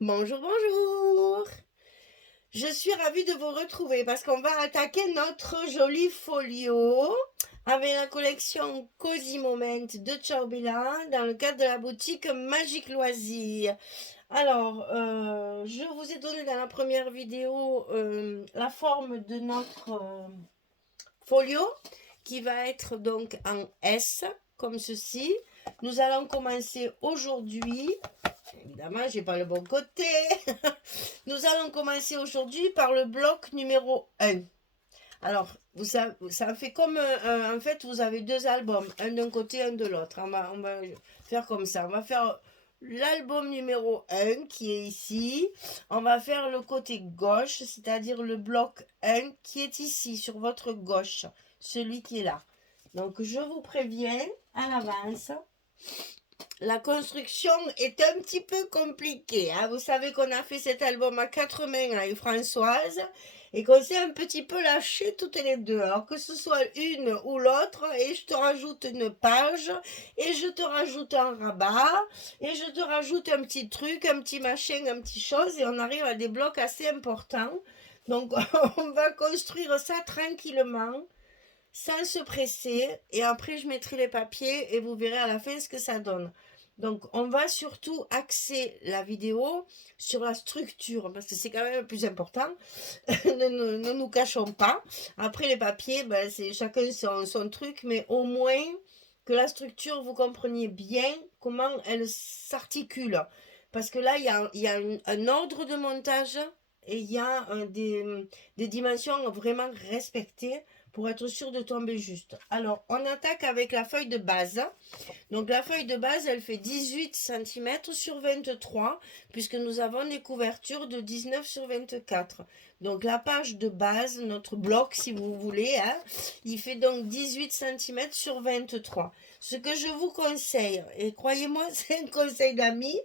Bonjour, bonjour. Je suis ravie de vous retrouver parce qu'on va attaquer notre joli folio avec la collection Cozy Moment de Ciao Bella dans le cadre de la boutique Magique Loisirs. Alors, je vous ai donné dans la première vidéo la forme de notre folio qui va être donc en S comme ceci. Nous allons commencer aujourd'hui. Évidemment, j'ai pas le bon côté. Nous allons commencer aujourd'hui par le bloc numéro 1. Alors, ça fait comme, en fait, vous avez deux albums, un d'un côté, un de l'autre. On va faire comme ça. On va faire l'album numéro 1 qui est ici. On va faire le côté gauche, c'est-à-dire le bloc 1 qui est ici, sur votre gauche, celui qui est là. Donc, je vous préviens à l'avance. La construction est un petit peu compliquée, hein. Vous savez qu'on a fait cet album à quatre mains avec Françoise et qu'on s'est un petit peu lâché toutes les deux. Alors que ce soit une ou l'autre, et je te rajoute une page, et je te rajoute un rabat, et je te rajoute un petit truc, un petit machin, un petit chose, et on arrive à des blocs assez importants. Donc on va construire ça tranquillement, sans se presser, et après je mettrai les papiers et vous verrez à la fin ce que ça donne. Donc on va surtout axer la vidéo sur la structure parce que c'est quand même le plus important. Ne nous cachons pas. Après les papiers, ben, c'est chacun son truc, mais au moins que la structure, vous compreniez bien comment elle s'articule. Parce que là, il y a un ordre de montage et il y a des dimensions vraiment respectées pour être sûr de tomber juste. Alors, on attaque avec la feuille de base. Donc, la feuille de base, elle fait 18 cm sur 23, puisque nous avons des couvertures de 19 sur 24. Donc, la page de base, notre bloc, si vous voulez, hein, il fait donc 18 cm sur 23. Ce que je vous conseille, et croyez-moi, c'est un conseil d'amis,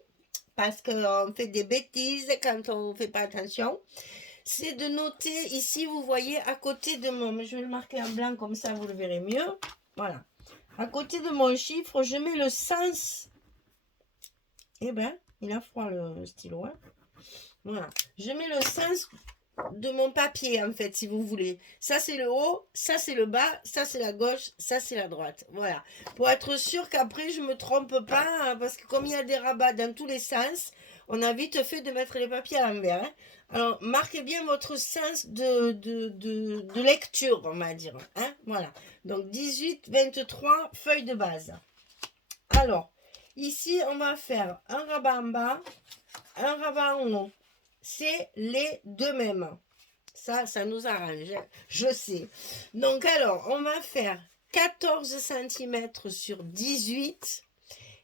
parce qu'on fait des bêtises quand on ne fait pas attention, c'est de noter ici, vous voyez, à côté de mon, mais je vais le marquer en blanc comme ça vous le verrez mieux. Voilà. À côté de mon chiffre, je mets le sens. Eh ben, il a froid le stylo, hein. Voilà. Je mets le sens de mon papier, en fait, si vous voulez. Ça, c'est le haut, ça, c'est le bas, ça, c'est la gauche, ça, c'est la droite. Voilà. Pour être sûr qu'après, je ne me trompe pas, hein, parce que comme il y a des rabats dans tous les sens, on a vite fait de mettre les papiers à l'envers, hein. Alors, marquez bien votre sens de lecture, on va dire, hein. Voilà. Donc, 18, 23, feuille de base. Alors, ici, on va faire un rabat en bas, un rabat en haut. C'est les deux mêmes. Ça nous arrange, je sais. Donc alors, on va faire 14 cm sur 18.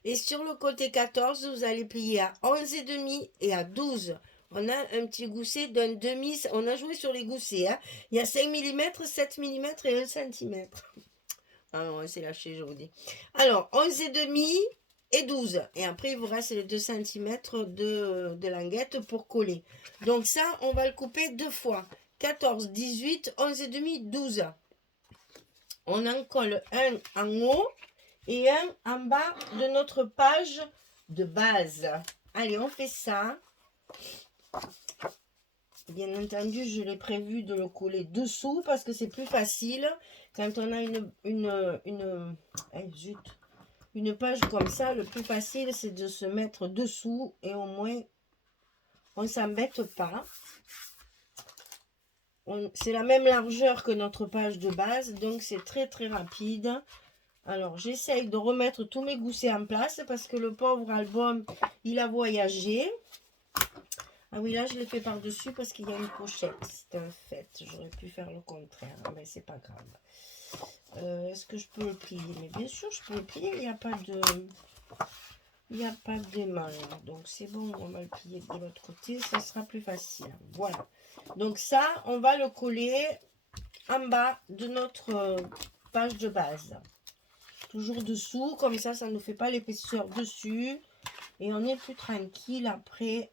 Et sur le côté 14, vous allez plier à 11,5 et à 12. On a un petit gousset d'un demi. On a joué sur les goussets, hein. Il y a 5 mm, 7 mm et 1 cm. Ah non, c'est lâché, je vous dis. Alors, 11,5 et 12. Et après, il vous reste les 2 cm de languette pour coller. Donc ça, on va le couper deux fois. 14, 18, 11,5, 12. On en colle un en haut et un en bas de notre page de base. Allez, on fait ça. Bien entendu, je l'ai prévu de le coller dessous parce que c'est plus facile quand on a une page comme ça. Le plus facile, c'est de se mettre dessous et au moins, on ne s'embête pas. C'est la même largeur que notre page de base, donc c'est très très rapide. Alors, j'essaye de remettre tous mes goussets en place parce que le pauvre album, il a voyagé. Ah oui, là, je l'ai fait par-dessus parce qu'il y a une pochette. C'est un fait. J'aurais pu faire le contraire, mais c'est pas grave. Est-ce que je peux le plier? Mais bien sûr, je peux le plier. Il n'y a pas de... Il n'y a pas d'émail. Donc, c'est bon, on va le plier de l'autre côté. Ça sera plus facile. Voilà. Donc, ça, on va le coller en bas de notre page de base. Toujours dessous. Comme ça ne nous fait pas l'épaisseur dessus. Et on est plus tranquille après.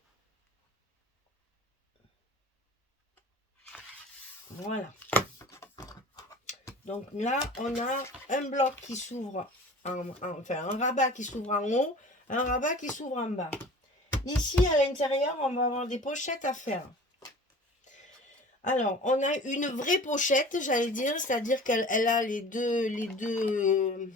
Voilà. Donc là, on a un bloc qui s'ouvre, enfin un rabat qui s'ouvre en haut, un rabat qui s'ouvre en bas. Ici, à l'intérieur, on va avoir des pochettes à faire. Alors, on a une vraie pochette, j'allais dire, c'est-à-dire qu'elle a les deux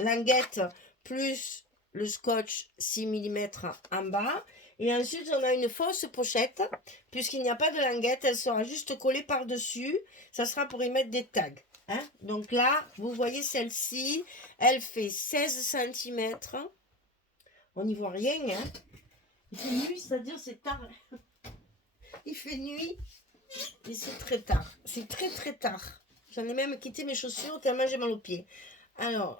languettes plus le scotch 6 mm en bas. Et ensuite, on a une fausse pochette, puisqu'il n'y a pas de languette, elle sera juste collée par-dessus. Ça sera pour y mettre des tags. Hein. Donc là, vous voyez celle-ci, elle fait 16 cm. On n'y voit rien. Hein. Il fait nuit, c'est-à-dire c'est tard. Il fait nuit et c'est très tard. C'est très très tard. J'en ai même quitté mes chaussures tellement j'ai mal aux pieds. Alors,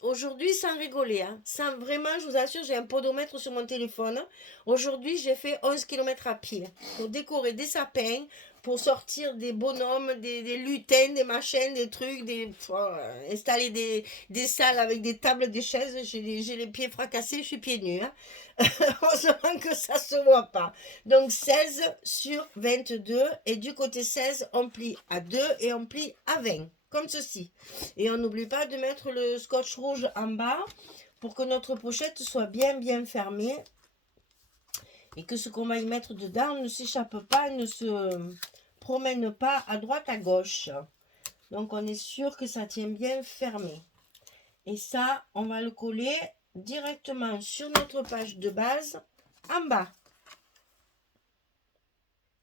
aujourd'hui, sans rigoler, hein, sans vraiment, je vous assure, j'ai un podomètre sur mon téléphone. Aujourd'hui, j'ai fait 11 km à pied pour décorer des sapins, pour sortir des bonhommes, des lutins, des machins, des trucs, installer des salles avec des tables, des chaises. J'ai les pieds fracassés, je suis pieds nus. Hein. Heureusement que ça se voit pas. Donc 16 sur 22 et du côté 16, on plie à 2 et on plie à 20. Comme ceci. Et on n'oublie pas de mettre le scotch rouge en bas pour que notre pochette soit bien fermée et que ce qu'on va y mettre dedans ne s'échappe pas, ne se promène pas à droite à gauche. Donc on est sûr que ça tient bien fermé. Et ça, on va le coller directement sur notre page de base en bas.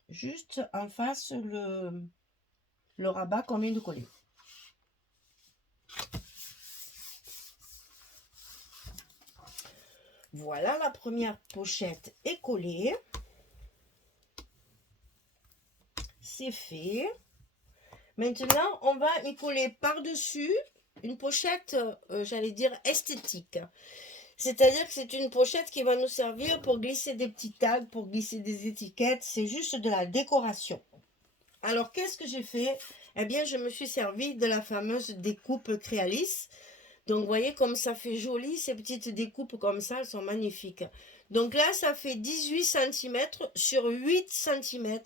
Juste en face le rabat qu'on vient de coller. Voilà, la première pochette est collée. C'est fait. Maintenant, on va y coller par-dessus une pochette, j'allais dire, esthétique. C'est-à-dire que c'est une pochette qui va nous servir pour glisser des petits tags, pour glisser des étiquettes. C'est juste de la décoration. Alors, qu'est-ce que j'ai fait? Eh bien, je me suis servi de la fameuse découpe Créalis. Donc, vous voyez comme ça fait joli, ces petites découpes comme ça, elles sont magnifiques. Donc là, ça fait 18 cm sur 8 cm,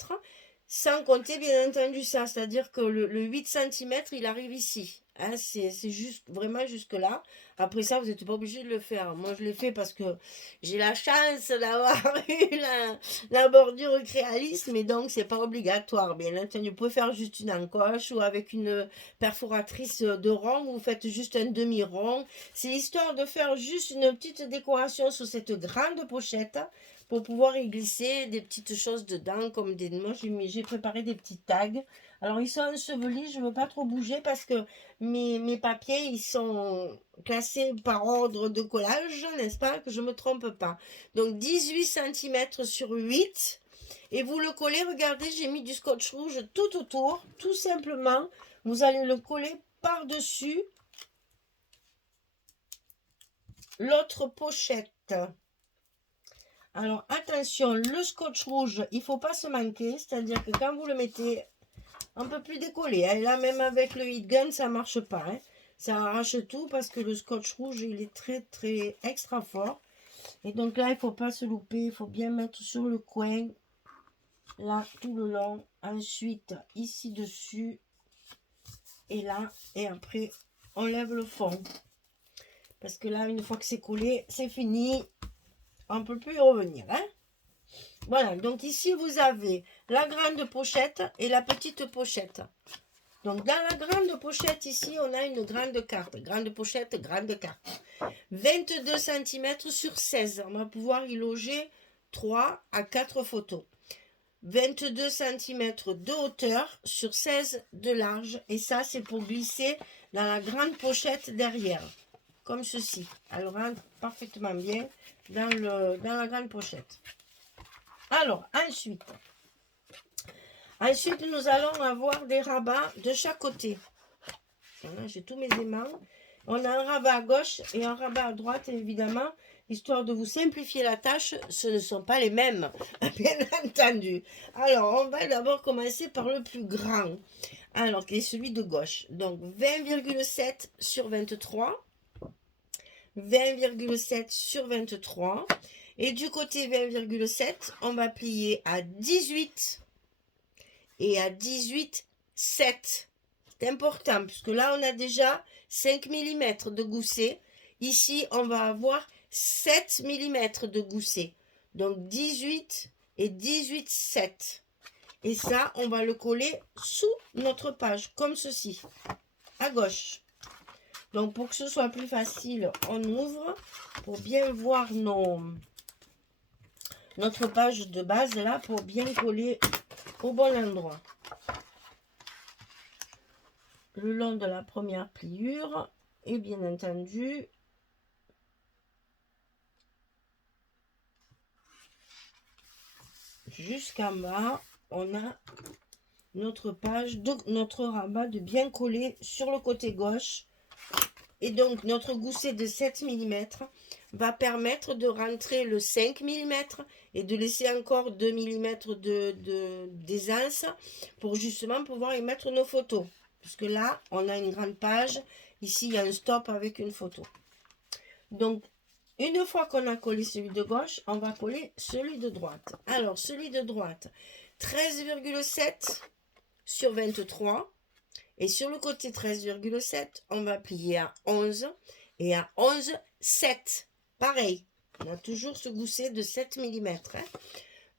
sans compter bien entendu ça, c'est-à-dire que le 8 cm, il arrive ici. Hein, c'est juste vraiment jusque là. Après ça, vous n'êtes pas obligé de le faire. Moi, je l'ai fait parce que j'ai la chance d'avoir eu la bordure créalisme, et donc c'est pas obligatoire. Bien entendu, vous pouvez faire juste une encoche ou avec une perforatrice de rond, vous faites juste un demi-rond. C'est histoire de faire juste une petite décoration sur cette grande pochette pour pouvoir y glisser des petites choses dedans, comme des... Moi, j'ai préparé des petits tags. Alors, ils sont ensevelis, je ne veux pas trop bouger parce que mes papiers, ils sont classés par ordre de collage, n'est-ce pas? Que je ne me trompe pas. Donc, 18 cm sur 8. Et vous le collez, regardez, j'ai mis du scotch rouge tout autour, tout simplement. Vous allez le coller par-dessus l'autre pochette. Alors, attention, le scotch rouge, il ne faut pas se manquer. C'est-à-dire que quand vous le mettez, on ne peut plus décoller. Hein. Là, même avec le heat gun, ça ne marche pas. Hein. Ça arrache tout parce que le scotch rouge, il est très extra fort. Et donc là, il ne faut pas se louper. Il faut bien mettre sur le coin. Là, tout le long. Ensuite, ici dessus. Et là. Et après, on lève le fond. Parce que là, une fois que c'est collé, c'est fini. On ne peut plus y revenir. Hein. Voilà, donc ici, vous avez la grande pochette et la petite pochette. Donc, dans la grande pochette, ici, on a une grande carte. Grande pochette, grande carte. 22 cm sur 16. On va pouvoir y loger 3 à 4 photos. 22 cm de hauteur sur 16 de large. Et ça, c'est pour glisser dans la grande pochette derrière. Comme ceci. Elle rentre parfaitement bien dans la grande pochette. Alors, ensuite, nous allons avoir des rabats de chaque côté. Voilà, j'ai tous mes aimants. On a un rabat à gauche et un rabat à droite, évidemment, histoire de vous simplifier la tâche. Ce ne sont pas les mêmes, bien entendu. Alors, on va d'abord commencer par le plus grand, alors qui est celui de gauche. Donc, 20,7 sur 23. 20,7 sur 23. Et du côté 20,7, on va plier à 18 et à 18,7. C'est important, puisque là, on a déjà 5 mm de gousset. Ici, on va avoir 7 mm de gousset. Donc 18 et 18,7. Et ça, on va le coller sous notre page, comme ceci, à gauche. Donc pour que ce soit plus facile, on ouvre pour bien voir notre page de base là, pour bien coller au bon endroit. Le long de la première pliure et bien entendu jusqu'en bas, on a notre page, donc notre rabat de bien coller sur le côté gauche. Et donc notre gousset de 7 mm va permettre de rentrer le 5 mm et de laisser encore 2 mm d'aisance pour justement pouvoir y mettre nos photos. Puisque là, on a une grande page. Ici, il y a un stop avec une photo. Donc, une fois qu'on a collé celui de gauche, on va coller celui de droite. Alors, celui de droite, 13,7 sur 23. Et sur le côté 13,7, on va plier à 11 et à 11,7. Pareil, on a toujours ce gousset de 7 mm.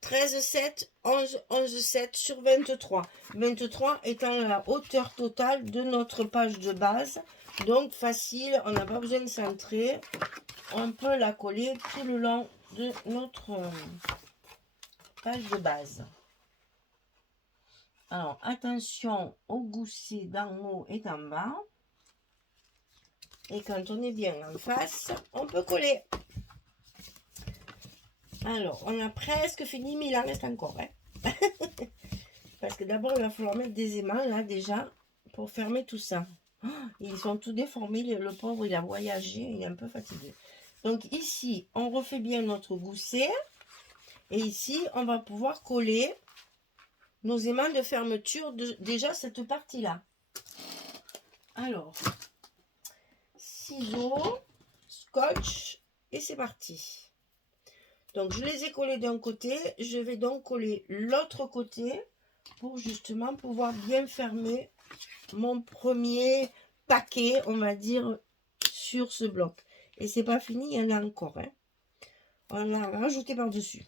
13,7, 11, 11,7 sur 23. 23 étant la hauteur totale de notre page de base. Donc facile, on n'a pas besoin de centrer. On peut la coller tout le long de notre page de base. Alors, attention au gousset d'en haut et d'en bas. Et quand on est bien en face, on peut coller. Alors, on a presque fini, mais il en reste encore. Hein. Parce que d'abord, il va falloir mettre des aimants, là, déjà, pour fermer tout ça. Oh, ils sont tous déformés. Le pauvre, il a voyagé, il est un peu fatigué. Donc, ici, on refait bien notre gousset. Et ici, on va pouvoir coller nos aimants de fermeture de déjà cette partie-là. Alors, ciseaux, scotch et c'est parti. Donc, je les ai collés d'un côté. Je vais donc coller l'autre côté pour justement pouvoir bien fermer mon premier paquet, on va dire, sur ce bloc. Et c'est pas fini, il y en a encore. Hein. On a rajouté par-dessus.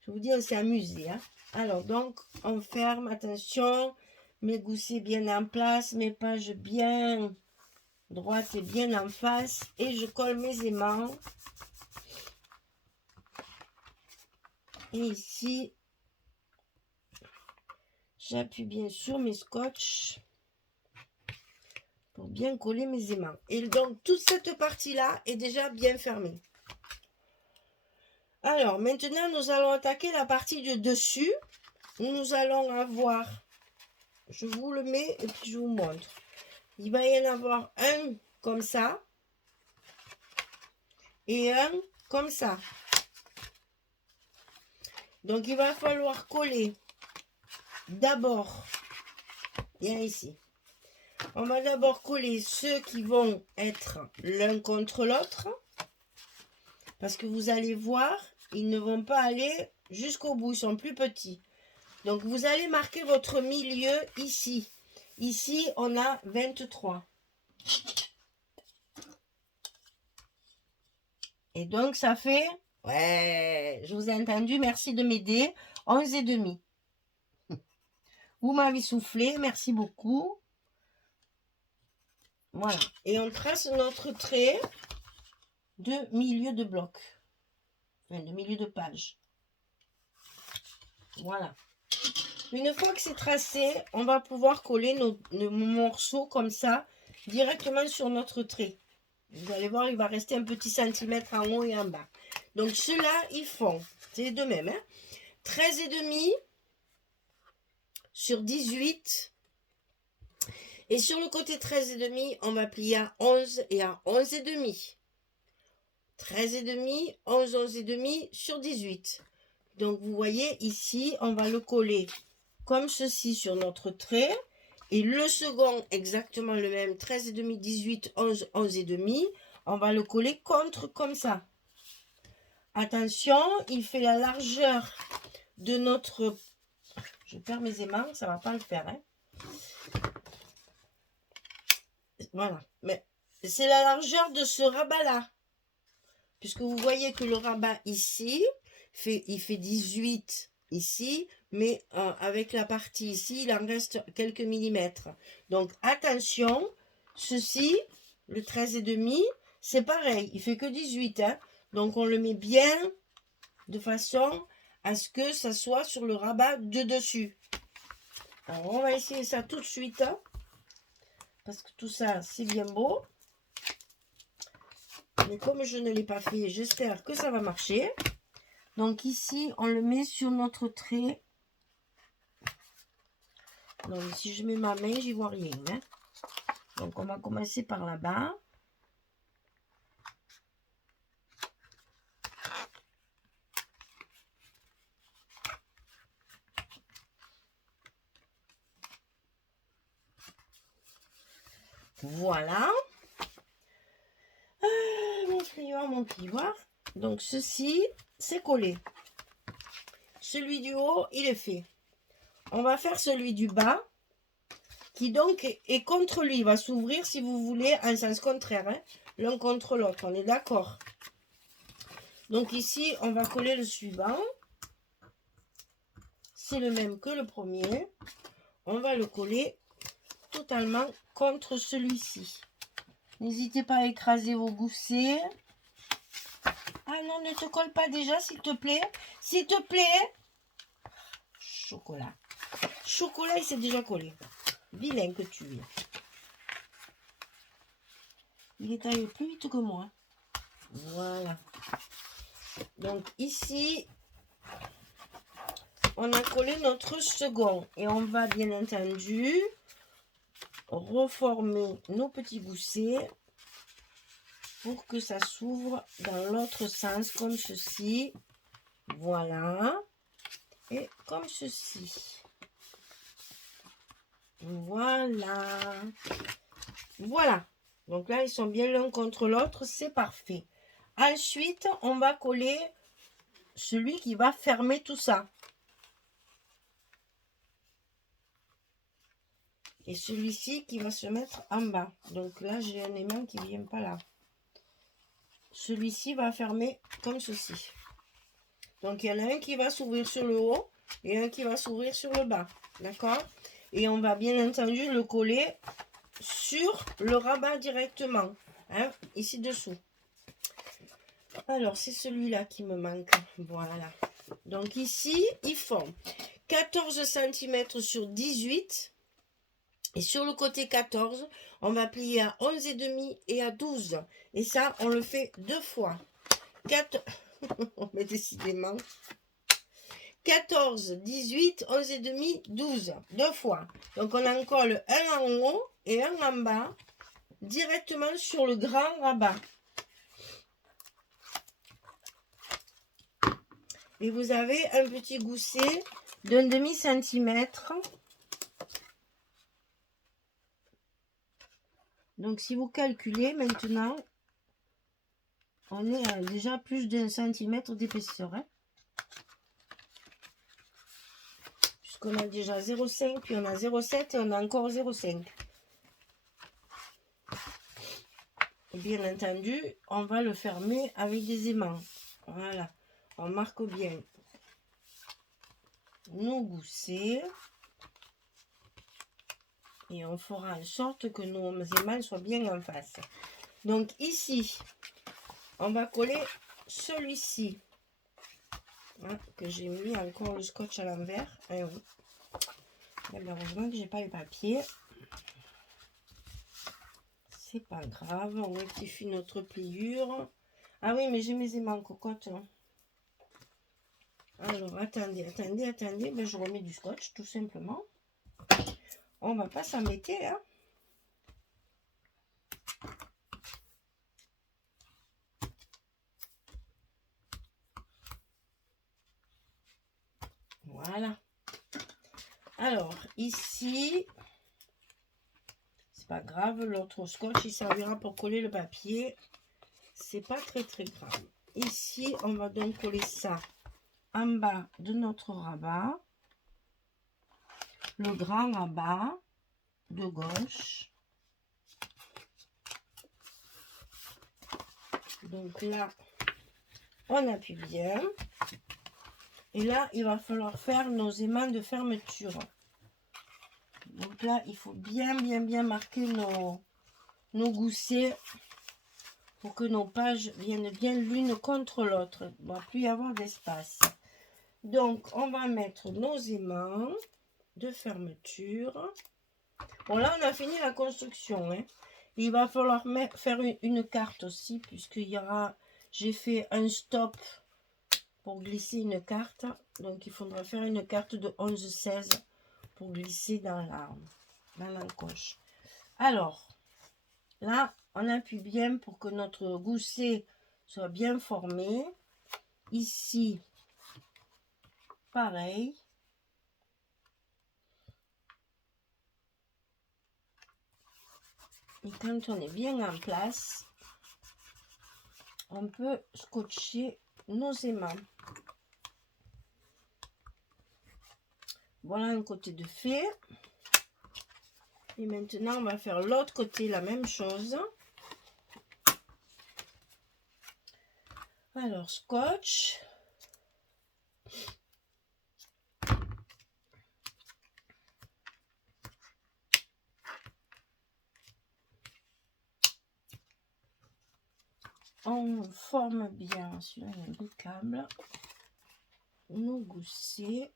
Je vous dis, on s'est amusé. Hein. Alors, donc, on ferme. Attention, mes goussets bien en place, mes pages bien droites et bien en face. Et je colle mes aimants. Et ici, j'appuie bien sur mes scotch pour bien coller mes aimants. Et donc, toute cette partie-là est déjà bien fermée. Alors, maintenant, nous allons attaquer la partie du dessus. Nous allons avoir, je vous le mets et puis je vous montre. Il va y en avoir un comme ça et un comme ça. Donc, il va falloir coller d'abord, bien ici. On va d'abord coller ceux qui vont être l'un contre l'autre. Parce que vous allez voir, ils ne vont pas aller jusqu'au bout, ils sont plus petits. Donc, vous allez marquer votre milieu ici. Ici, on a 23. Et donc, ça fait... Ouais, je vous ai entendu, merci de m'aider. 11 et demi. Vous m'avez soufflé, merci beaucoup. Voilà. Et on trace notre trait de milieu de bloc. Enfin, de milieu de page. Voilà. Une fois que c'est tracé, on va pouvoir coller nos morceaux comme ça, directement sur notre trait. Vous allez voir, il va rester un petit centimètre en haut et en bas. Donc, ceux-là, ils font, c'est les deux mêmes, hein, 13,5 sur 18. Et sur le côté 13,5, on va plier à 11 et à 11,5. 13,5, 11, 11,5 sur 18. Donc, vous voyez, ici, on va le coller comme ceci sur notre trait. Et le second, exactement le même, 13,5, 18, 11, 11,5. On va le coller contre comme ça. Attention, il fait la largeur de notre... Je perds mes aimants, ça ne va pas le faire. Hein. Voilà. Mais c'est la largeur de ce rabat-là. puisque vous voyez que le rabat ici, il fait 18 ici, mais avec la partie ici, il en reste quelques millimètres. Donc attention, ceci, le 13,5, c'est pareil, il fait que 18. Hein. Donc on le met bien de façon à ce que ça soit sur le rabat de dessus. Alors on va essayer ça tout de suite, hein, parce que tout ça c'est bien beau. Mais comme je ne l'ai pas fait, j'espère que ça va marcher. Donc ici, on le met sur notre trait. Donc si je mets ma main, j'y vois rien. Hein. Donc on va commencer par là-bas. Voilà. Mon plioir. Donc ceci, c'est collé. Celui du haut, il est fait. On va faire celui du bas, qui donc est contre lui. Il va s'ouvrir, si vous voulez, en sens contraire. Hein, l'un contre l'autre, on est d'accord. Donc ici, on va coller le suivant. C'est le même que le premier. On va le coller totalement contre celui-ci. N'hésitez pas à écraser vos goussets. Ah non, ne te colle pas déjà, s'il te plaît. S'il te plaît. Chocolat. Chocolat, il s'est déjà collé. Vilain que tu es. Il est allé plus vite que moi. Voilà. Donc ici, on a collé notre second. Et on va bien entendu reformer nos petits goussets pour que ça s'ouvre dans l'autre sens comme ceci. Voilà. Et comme ceci. Voilà. Voilà. Donc là, ils sont bien l'un contre l'autre. C'est parfait. Ensuite, on va coller celui qui va fermer tout ça. Et celui-ci qui va se mettre en bas. Donc là, j'ai un aimant qui ne vient pas là. Celui-ci va fermer comme ceci. Donc il y en a un qui va s'ouvrir sur le haut et un qui va s'ouvrir sur le bas. D'accord? Et on va bien entendu le coller sur le rabat directement. Hein, ici dessous. Alors c'est celui-là qui me manque. Voilà. Donc ici, ils font 14 cm sur 18. Et sur le côté 14, on va plier à 11,5 et à 12. Et ça, on le fait 2 fois. 4... Mais décidément. 14, 18, 11,5, 12. 2 fois. Donc, on en colle un en haut et un en bas. Directement sur le grand rabat. Et vous avez un petit gousset d'un demi-centimètre. Donc, si vous calculez maintenant, on est à déjà plus d'un centimètre d'épaisseur. Hein, puisqu'on a déjà 0,5, puis on a 0,7 et on a encore 0,5. Bien entendu, on va le fermer avec des aimants. Voilà. On marque bien nos goussets. Et on fera en sorte que nos aimants soient bien en face. Donc ici, on va coller celui-ci. Hein, que j'ai mis encore le scotch à l'envers. Eh oui. Malheureusement que j'ai pas les papiers. C'est pas grave, on rectifie notre pliure. Ah oui, mais j'ai mes aimants cocotte. Hein. Alors, attendez. Ben, je remets du scotch, tout simplement. On va pas s'embêter, hein. Voilà. Alors, ici, c'est pas grave, l'autre scotch, il servira pour coller le papier. C'est pas très grave. Ici, on va donc coller ça en bas de notre rabat. Le grand rabat de gauche. Donc là, on appuie bien. Et là, il va falloir faire nos aimants de fermeture. Donc là, il faut bien marquer nos goussets pour que nos pages viennent bien l'une contre l'autre. Il ne va plus y avoir d'espace. Donc, on va mettre nos aimants de fermeture. Bon, là, on a fini la construction. Hein. Il va falloir faire une carte aussi, puisqu'il y aura... J'ai fait un stop pour glisser une carte. Donc, il faudra faire une carte de 11-16 pour glisser dans l'encoche. Alors, là, on appuie bien pour que notre gousset soit bien formé. Ici, pareil. Et quand on est bien en place, on peut scotcher nos aimants. Voilà un côté de fait. Et maintenant, on va faire l'autre côté, la même chose. Alors, scotch. On forme bien sur le câble nos goussets.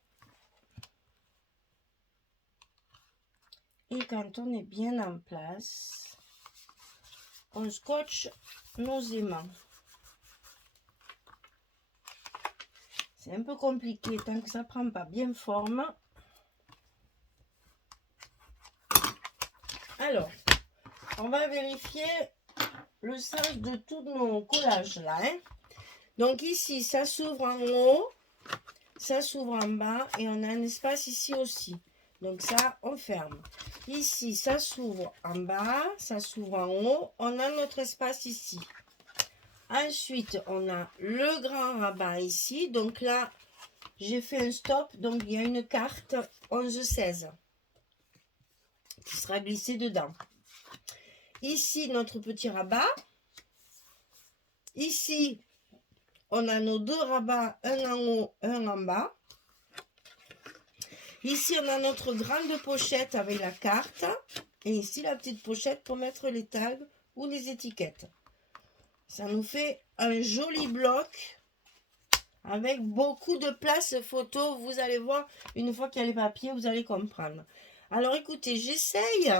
Et quand on est bien en place, on scotche nos aimants. C'est un peu compliqué tant que ça ne prend pas bien forme. Alors, on va vérifier le sens de tous nos collages là. Hein. Donc ici, ça s'ouvre en haut, ça s'ouvre en bas et on a un espace ici aussi. Donc ça, on ferme. Ici, ça s'ouvre en bas, ça s'ouvre en haut. On a notre espace ici. Ensuite, on a le grand rabat ici. Donc là, j'ai fait un stop. Donc, il y a une carte 11-16 qui sera glissée dedans. Ici, notre petit rabat. Ici, on a nos deux rabats, un en haut, un en bas. Ici, on a notre grande pochette avec la carte. Et ici, la petite pochette pour mettre les tags ou les étiquettes. Ça nous fait un joli bloc avec beaucoup de place photo. Vous allez voir, une fois qu'il y a les papiers, vous allez comprendre. Alors, écoutez, j'essaye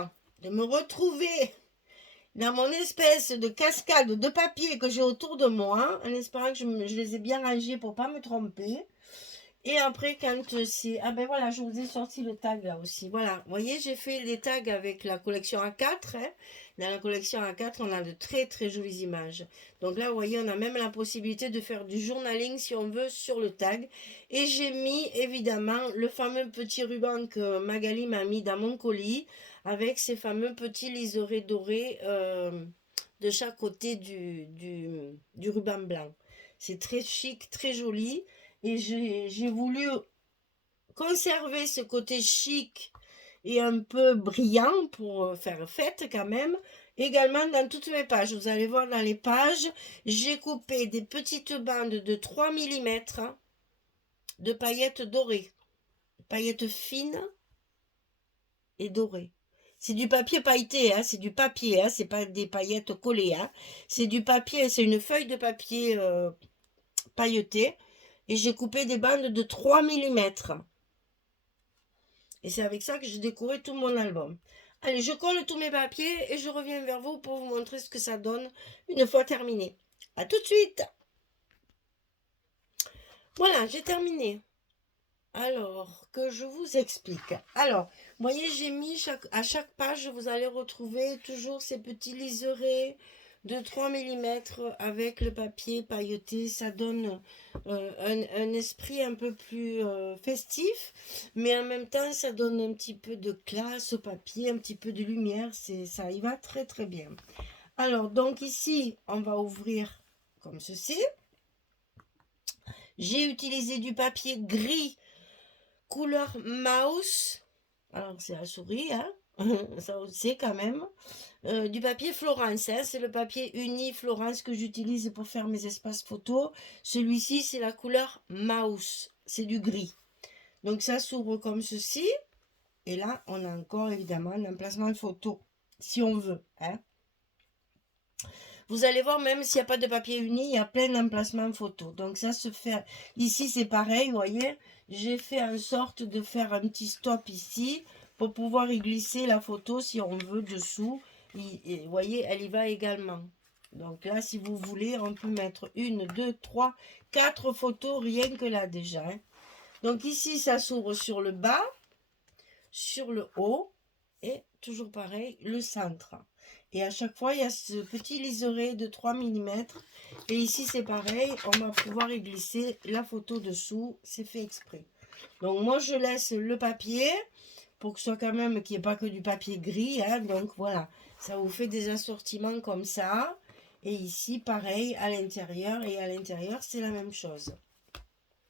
de me retrouver dans mon espèce de cascade de papier que j'ai autour de moi, en espérant que je les ai bien rangés pour ne pas me tromper. Et après, quand c'est... Ah ben voilà, je vous ai sorti le tag là aussi. Voilà, vous voyez, j'ai fait des tags avec la collection A4. Hein. Dans la collection A4, on a de très jolies images. Donc là, vous voyez, on a même la possibilité de faire du journaling si on veut sur le tag. Et j'ai mis évidemment le fameux petit ruban que Magali m'a mis dans mon colis avec ces fameux petits liserés dorés de chaque côté du ruban blanc. C'est très chic, très joli. Et j'ai voulu conserver ce côté chic et un peu brillant pour faire fête quand même. Également dans toutes mes pages. Vous allez voir dans les pages, j'ai coupé des petites bandes de 3 mm de paillettes dorées. Paillettes fines et dorées. C'est du papier pailleté, hein, c'est du papier, hein, c'est pas des paillettes collées. Hein. C'est du papier, c'est une feuille de papier pailletée. Et j'ai coupé des bandes de 3 mm. Et c'est avec ça que j'ai décoré tout mon album. Allez, je colle tous mes papiers et je reviens vers vous pour vous montrer ce que ça donne une fois terminé. A tout de suite. Voilà, j'ai terminé. Alors, que je vous explique. Alors, vous voyez, j'ai mis à chaque page, vous allez retrouver toujours ces petits liserés de 3 mm avec le papier pailleté. Ça donne un esprit un peu plus festif, mais en même temps, ça donne un petit peu de classe au papier, un petit peu de lumière. Ça y va très bien. Alors, donc ici, on va ouvrir comme ceci. J'ai utilisé du papier gris couleur mouse. Alors, c'est la souris, hein. Ça on sait quand même. Du papier Florence, hein, c'est le papier uni Florence que j'utilise pour faire mes espaces photos. Celui-ci, c'est la couleur mouse, c'est du gris. Donc ça s'ouvre comme ceci. Et là, on a encore évidemment l'emplacement de photo, si on veut. Hein. Vous allez voir, même s'il n'y a pas de papier uni, il y a plein d'emplacements photo. Donc ça se fait, ici c'est pareil, vous voyez, j'ai fait en sorte de faire un petit stop ici pour pouvoir y glisser la photo si on veut dessous. Et, vous voyez, elle y va également. Donc là, si vous voulez, on peut mettre 1, 2, 3, 4 photos rien que là déjà. Hein. Donc ici, ça s'ouvre sur le bas, sur le haut et toujours pareil, le centre. Et à chaque fois, il y a ce petit liseré de 3 mm. Et ici, c'est pareil, on va pouvoir y glisser la photo dessous. C'est fait exprès. Donc, moi, je laisse le papier pour que ce soit quand même qu'il n'y ait pas que du papier gris. Hein. Donc, voilà, ça vous fait des assortiments comme ça. Et ici, pareil, à l'intérieur. Et à l'intérieur, c'est la même chose.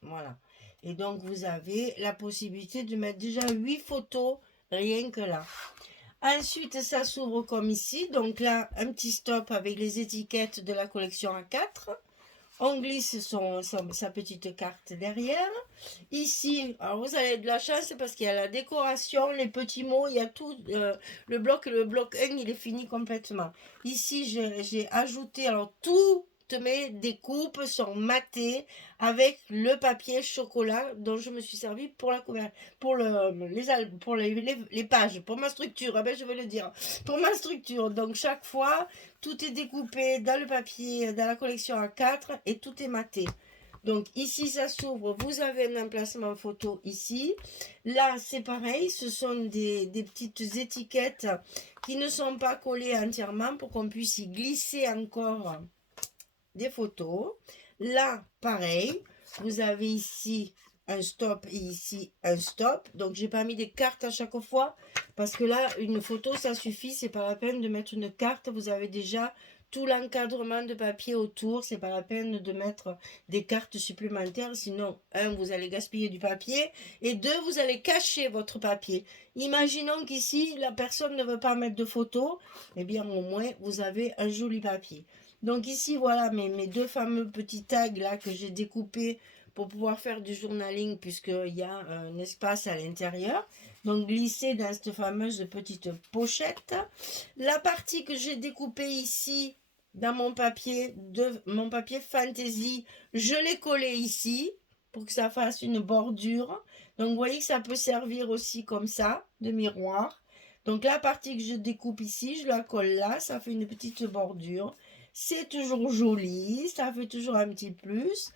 Voilà. Et donc, vous avez la possibilité de mettre déjà 8 photos rien que là. Ensuite, ça s'ouvre comme ici. Donc là, un petit stop avec les étiquettes de la collection A4. On glisse sa petite carte derrière. Ici, alors vous avez de la chance parce qu'il y a la décoration, les petits mots, il y a tout. Le bloc 1, il est fini complètement. Ici, j'ai ajouté, alors toutes mes découpes sont matées avec le papier chocolat dont je me suis servi pour la couverture, pour les pages, pour ma structure, je veux le dire, pour ma structure. Donc chaque fois, tout est découpé dans le papier, dans la collection A4 et tout est maté. Donc ici, ça s'ouvre, vous avez un emplacement photo ici. Là, c'est pareil, ce sont des petites étiquettes qui ne sont pas collées entièrement pour qu'on puisse y glisser encore des photos. Là, pareil, vous avez ici un stop et ici un stop. Donc, j'ai pas mis des cartes à chaque fois parce que là, une photo, ça suffit. C'est pas la peine de mettre une carte. Vous avez déjà tout l'encadrement de papier autour. C'est pas la peine de mettre des cartes supplémentaires. Sinon, un, vous allez gaspiller du papier et deux, vous allez cacher votre papier. Imaginons qu'ici, la personne ne veut pas mettre de photos. Eh bien, au moins, vous avez un joli papier. Donc ici, voilà mes deux fameux petits tags là que j'ai découpés pour pouvoir faire du journaling puisqu'il y a un espace à l'intérieur. Donc glisser dans cette fameuse petite pochette. La partie que j'ai découpée ici dans mon papier Fantasy, je l'ai collé ici pour que ça fasse une bordure. Donc vous voyez que ça peut servir aussi comme ça, de miroir. Donc la partie que je découpe ici, je la colle là, ça fait une petite bordure. C'est toujours joli, ça fait toujours un petit plus.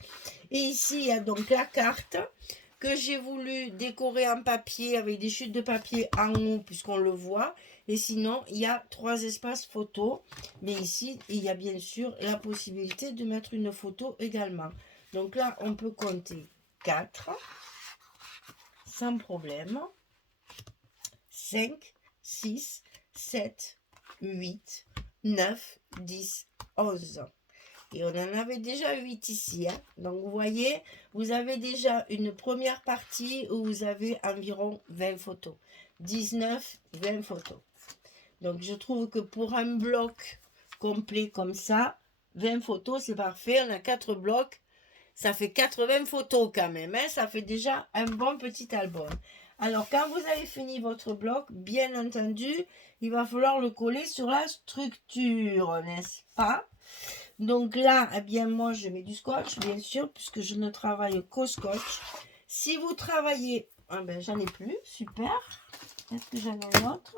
Et ici, il y a donc la carte que j'ai voulu décorer en papier avec des chutes de papier en haut puisqu'on le voit. Et sinon, il y a 3 espaces photos. Mais ici, il y a bien sûr la possibilité de mettre une photo également. Donc là, on peut compter 4 sans problème. 5, 6, 7, 8, 9, 10, 11. Et on en avait déjà 8 ici. Hein. Donc, vous voyez, vous avez déjà une première partie où vous avez environ 20 photos. 19, 20 photos. Donc, je trouve que pour un bloc complet comme ça, 20 photos, c'est parfait. On a 4 blocs. Ça fait 80 photos quand même. Hein. Ça fait déjà un bon petit album. Alors, quand vous avez fini votre bloc, bien entendu, il va falloir le coller sur la structure, n'est-ce pas? Donc là, eh bien, moi, je mets du scotch, bien sûr, puisque je ne travaille qu'au scotch. Si vous travaillez... Ah ben, j'en ai plus, super. Est-ce que j'en ai un autre?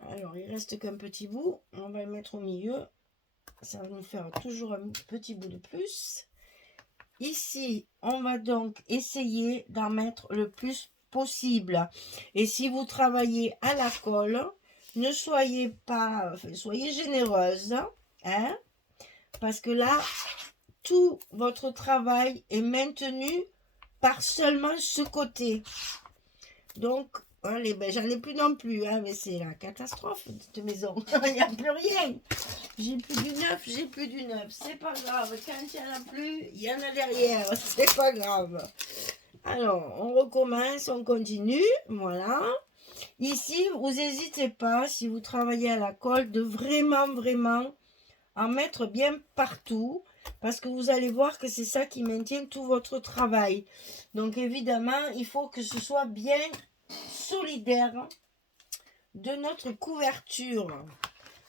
Alors, il reste qu'un petit bout. On va le mettre au milieu. Ça va nous faire toujours un petit bout de plus. Ici, on va donc essayer d'en mettre le plus possible. Et si vous travaillez à la colle, ne soyez pas... soyez généreuse, hein? Parce que là, tout votre travail est maintenu par seulement ce côté. Donc, allez, ben, j'en ai plus non plus, hein, mais c'est la catastrophe de cette maison. Il n'y a plus rien. J'ai plus du neuf, j'ai plus du neuf. C'est pas grave. Quand il n'y en a plus, il y en a derrière. C'est pas grave. Alors, on recommence, on continue. Voilà. Ici, vous n'hésitez pas, si vous travaillez à la colle, de vraiment en mettre bien partout, parce que vous allez voir que c'est ça qui maintient tout votre travail. Donc évidemment, il faut que ce soit bien solidaire de notre couverture.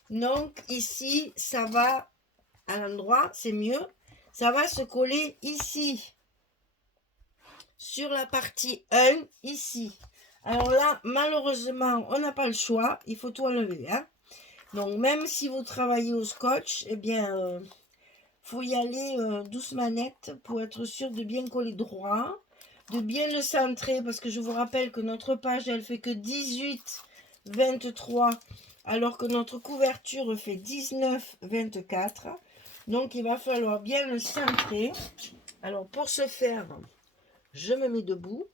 Donc ici, ça va à l'endroit, c'est mieux. Ça va se coller ici, sur la partie 1, ici. Alors là, malheureusement, on n'a pas le choix. Il faut tout enlever. Hein. Donc, même si vous travaillez au scotch, eh bien, faut y aller doucement net pour être sûr de bien coller droit, de bien le centrer, parce que je vous rappelle que notre page, elle fait que 18-23, alors que notre couverture fait 19-24. Donc, il va falloir bien le centrer. Alors, pour ce faire, je me mets debout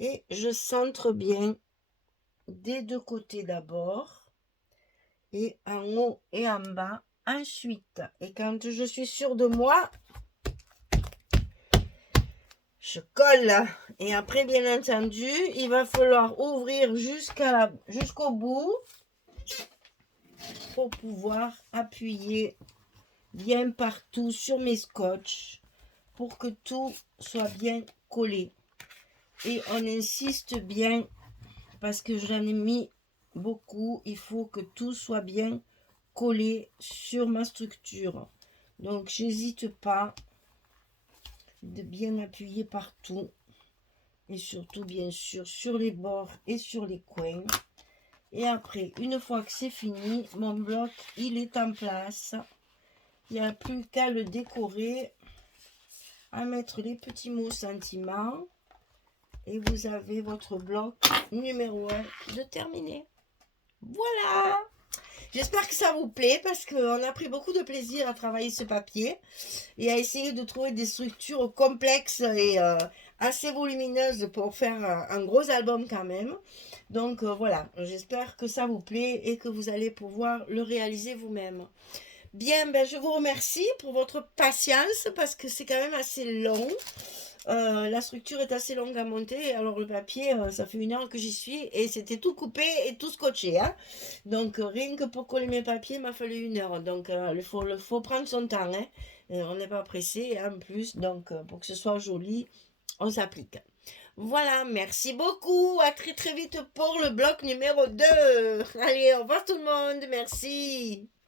et je centre bien des deux côtés d'abord et en haut et en bas ensuite. Et quand je suis sûre de moi, je colle. Et après, bien entendu, il va falloir ouvrir jusqu'au bout pour pouvoir appuyer bien partout sur mes scotch pour que tout soit bien collé. Et on insiste bien parce que j'en ai mis beaucoup. Il faut que tout soit bien collé sur ma structure. Donc, j'hésite pas de bien appuyer partout. Et surtout, bien sûr, sur les bords et sur les coins. Et après, une fois que c'est fini, mon bloc, il est en place. Il n'y a plus qu'à le décorer, à mettre les petits mots sentiments. Et vous avez votre bloc numéro 1 de terminé. Voilà! J'espère que ça vous plaît parce qu'on a pris beaucoup de plaisir à travailler ce papier et à essayer de trouver des structures complexes et assez volumineuses pour faire un gros album quand même. Donc voilà, j'espère que ça vous plaît et que vous allez pouvoir le réaliser vous-même. Bien, ben, je vous remercie pour votre patience parce que c'est quand même assez long. La structure est assez longue à monter. Alors le papier, ça fait 1 heure que j'y suis et c'était tout coupé et tout scotché. Hein. Donc rien que pour coller mes papiers, il m'a fallu 1 heure. Donc il faut prendre son temps. Hein. On n'est pas pressé hein, en plus. Donc pour que ce soit joli, on s'applique. Voilà, merci beaucoup. À très vite pour le bloc numéro 2. Allez, au revoir tout le monde. Merci.